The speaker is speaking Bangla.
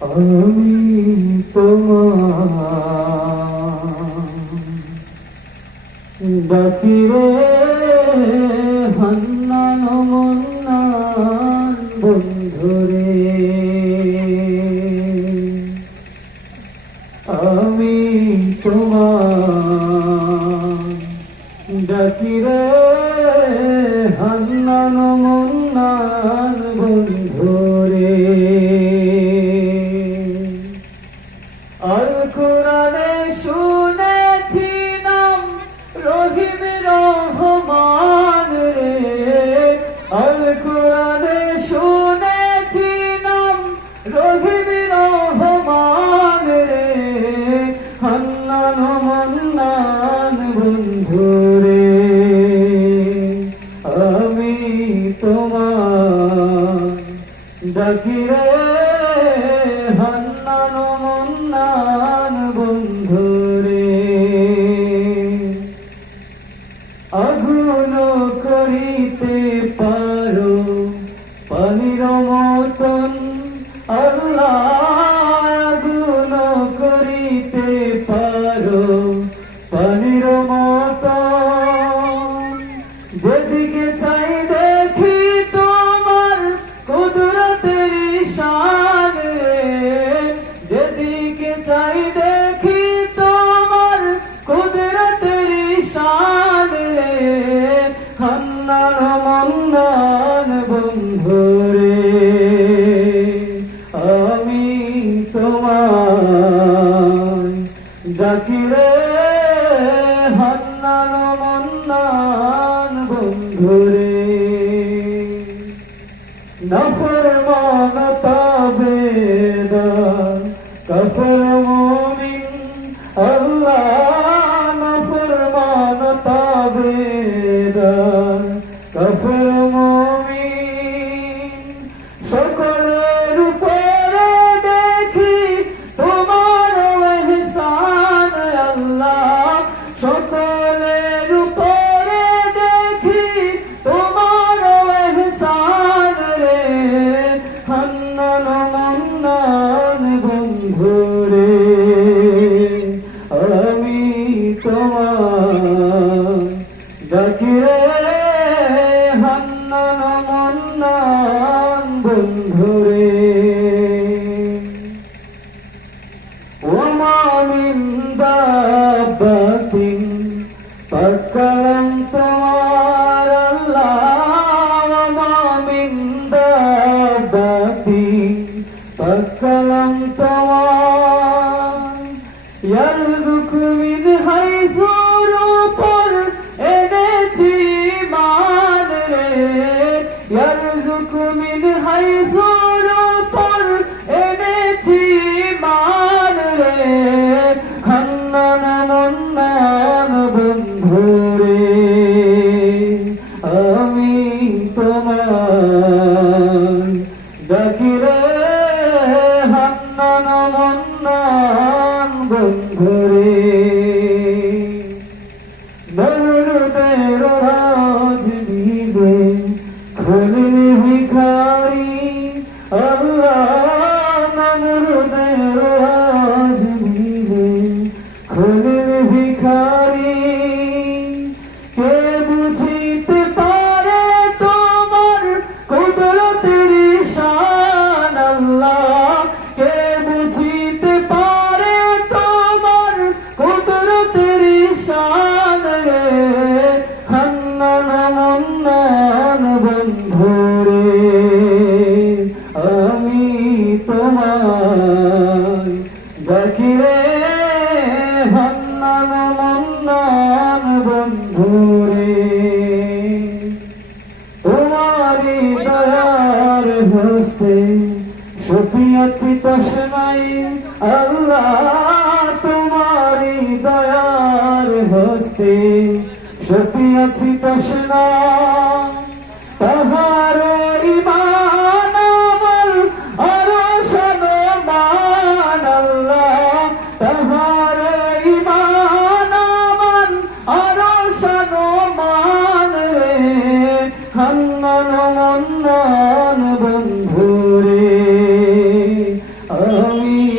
আমি তোমার ডাকিরে হান্নান মন্নান বন্ধুরে, আমি তোমার ডাকিরে হান্নান মন্নান বন্ধুরে। আল কোরআনে শুনেছি নাম রহিম রহমান রে, আল কোরআনে শুনেছি নাম রহিম রহমান রে, হান্নান মান্নান বন্ধুরে, আমি তোমার ডাকিরে হান্নান মান্নান বন্ধুরে। আগুন করিতে পারো পানির মতন আল্লাহ, আগুন করিতে পারো পানির মতন, যেদিকে চাই দেখি তোমার কুদরতের শান রে, যেদিকে চাই দেখি তোমার কুদরতের শান রে, হান্নান মান্নান বন্ধুরে, আমি তোমার ডাকিরে হান্নান মান্নান বন্ধুরে। নাফরমান তাবেদার কাফের মুমিন আল্লাহ, নাফরমান তাবেদার কাফের মুমিন, সকলের উপরে দেখি তোমার ইহসান আল্লাহ, সকলের উপরে দেখি তোমার ইহসান রে, হান্নান মান্নান বন্ধুরে, আমি তোমার ডাকিরে হান্নান মান্নান বন্ধুরে। ওমা মিন দাব্বাতিন পাককালাম তোমার আল্লাহ, ওমা মিন দাব্বাতিন পাককালাম তোমার, ইয়ারযুকু মিন হাইসুর উপর এনেছি মান রে, ইয়ারযুকু মিন হাইসুর উপর এনেছি মান রে, হান্নান মান্নান বন্ধুরে, আমি তোমার ডাকিরে হান্নান মান্নান বন্ধুরে। নমরুদের রাজনীবে খলিল ভিখারি আল্লাহ, নমরুদের রাজনীবে খলিল ভিখারি, কে বুঝিতে পারে তোমার কুদরতের শান আল্লাহ, কে বুঝিতে পারে তোমার কুদরতের শান রে, হান্নান মান্নান বন্ধুরে, আমি তোমার ডাকিরে হান্নান মান্নান বন্ধুরে। তোমারি দয়ার হস্তে শুকিয়াছি তসনাই আল্লাহ, তোমারি দয়ার হস্তে শুকিয়াছি তসনা, তাহার ইমান আমল আরো সনমান আল্লাহ, তাহার ইমান আমল আরো সনমান রে, হান্নান মান্নান বন্ধুরে, তুমি